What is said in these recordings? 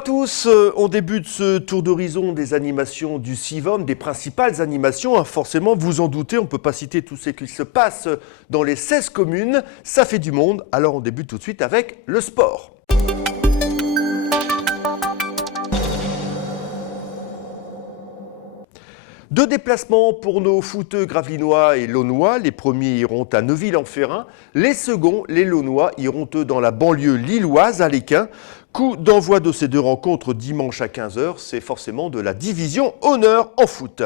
à tous, on débute ce tour d'horizon des animations du CIVOM, des principales animations. Forcément, vous en doutez, on ne peut pas citer tout ce qui se passe dans les 16 communes. Ça fait du monde, alors on débute tout de suite avec le sport. Deux déplacements pour nos footeux gravelinois et launois. Les premiers iront à Neuville-en-Ferrain. Les seconds, les launois, iront eux dans la banlieue lilloise à l'Équin. Coup d'envoi de ces deux rencontres dimanche à 15 h. C'est forcément de la division honneur en foot.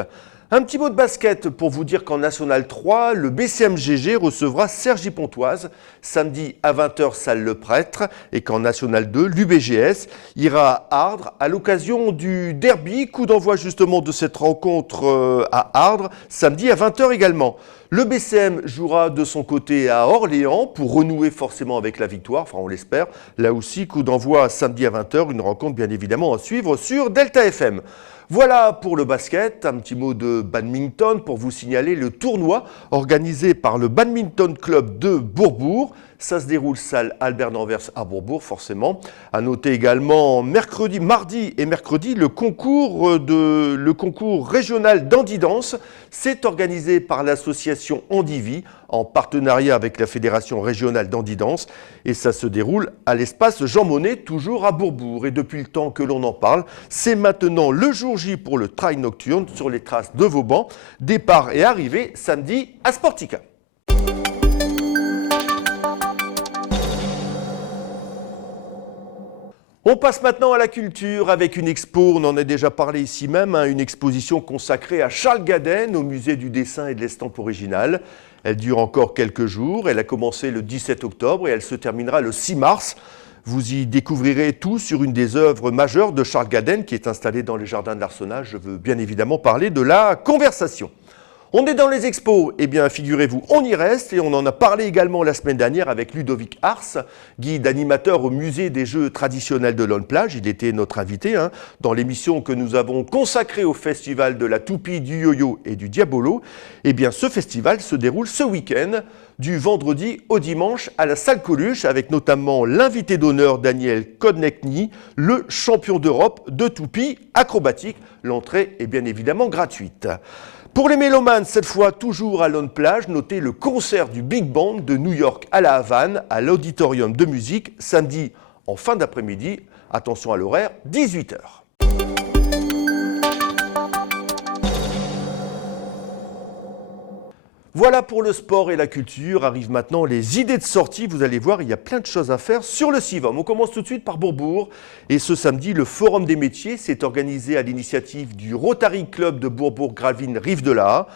Un petit mot de basket pour vous dire qu'en National 3, le BCMGG recevra Cergy-Pontoise samedi à 20 h salle Le Prêtre et qu'en National 2, l'UBGS ira à Ardres à l'occasion du derby. Coup d'envoi justement de cette rencontre à Ardres samedi à 20 h également. Le BCM jouera de son côté à Orléans pour renouer forcément avec la victoire, enfin on l'espère. Là aussi, coup d'envoi samedi à 20 h, une rencontre bien évidemment à suivre sur Delta FM. Voilà pour le basket, un petit mot de badminton pour vous signaler le tournoi organisé par le Badminton Club de Bourbourg. Ça se déroule salle Albert Nanvers à Bourbourg, forcément. À noter également mardi et mercredi, le concours régional d'handidance. C'est organisé par l'association Handivie en partenariat avec la Fédération régionale d'handidance. Et ça se déroule à l'espace Jean Monnet, toujours à Bourbourg. Et depuis le temps que l'on en parle, c'est maintenant le jour J pour le trail nocturne sur les traces de Vauban. Départ et arrivée samedi à Sportica. On passe maintenant à la culture avec une expo, on en a déjà parlé ici même, une exposition consacrée à Charles Gaden au musée du dessin et de l'estampe originale. Elle dure encore quelques jours, elle a commencé le 17 octobre et elle se terminera le 6 mars. Vous y découvrirez tout sur une des œuvres majeures de Charles Gaden qui est installée dans les jardins de l'Arsenal. Je veux bien évidemment parler de la conversation. On est dans les expos, eh bien figurez-vous, on y reste et on en a parlé également la semaine dernière avec Ludovic Ars, guide animateur au musée des jeux traditionnels de Lonne-Plage. Il était notre invité dans l'émission que nous avons consacrée au festival de la toupie, du yo-yo et du diabolo. Eh bien ce festival se déroule ce week-end, du vendredi au dimanche à la salle Coluche, avec notamment l'invité d'honneur Daniel Kodnekny, le champion d'Europe de toupie acrobatique. L'entrée est bien évidemment gratuite. Pour les mélomanes, cette fois toujours à Lonne-Plage, notez le concert du Big Band de New York à la Havane, à l'Auditorium de musique, samedi en fin d'après-midi. Attention à l'horaire, 18 h. Voilà pour le sport et la culture. Arrivent maintenant les idées de sortie. Vous allez voir, il y a plein de choses à faire sur le CIVOM. On commence tout de suite par Bourbourg. Et ce samedi, le Forum des métiers s'est organisé à l'initiative du Rotary Club de Bourbourg-Gravelines Rive-de-la,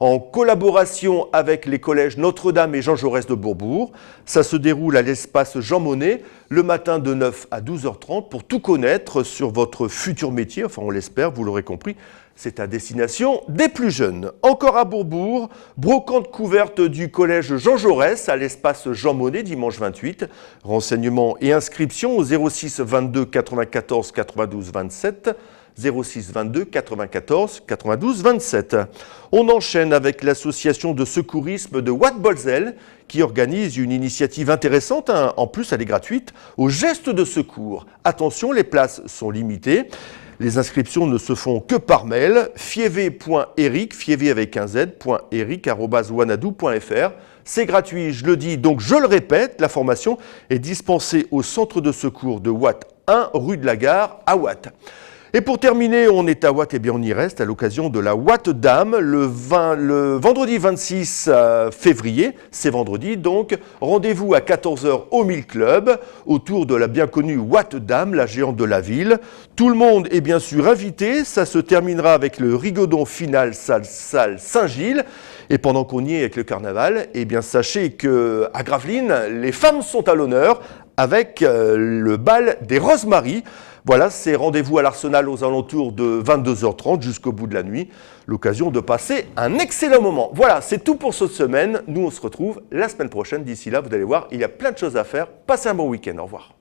en collaboration avec les collèges Notre-Dame et Jean Jaurès de Bourbourg. Ça se déroule à l'espace Jean Monnet le matin de 9 à 12 h 30 pour tout connaître sur votre futur métier. Enfin, on l'espère, vous l'aurez compris. C'est à destination des plus jeunes. Encore à Bourbourg, brocante couverte du collège Jean Jaurès à l'espace Jean Monnet dimanche 28. Renseignements et inscriptions au 06 22 94 92 27. 06 22 94 92 27. On enchaîne avec l'association de secourisme de Watt-Bolzel qui organise une initiative intéressante, en plus elle est gratuite, au geste de secours. Attention, les places sont limitées. Les inscriptions ne se font que par mail, fievé.eric, fievé avec un z.eric@wanadoo.fr. C'est gratuit, je le dis, donc je le répète, la formation est dispensée au centre de secours de Watt 1, rue de la Gare, à Watt. Et pour terminer, on est à Watt, et bien on y reste à l'occasion de la Watt Dame le vendredi 26 février, c'est vendredi donc, rendez-vous à 14 h au 1000 Club, autour de la bien connue Watt Dame, la géante de la ville. Tout le monde est bien sûr invité, ça se terminera avec le rigodon final salle Saint-Gilles. Et pendant qu'on y est avec le carnaval, eh bien sachez qu'à Gravelines, les femmes sont à l'honneur avec le bal des Rosemaries. Voilà, c'est rendez-vous à l'Arsenal aux alentours de 22 h 30 jusqu'au bout de la nuit. L'occasion de passer un excellent moment. Voilà, c'est tout pour cette semaine. Nous, on se retrouve la semaine prochaine. D'ici là, vous allez voir, il y a plein de choses à faire. Passez un bon week-end. Au revoir.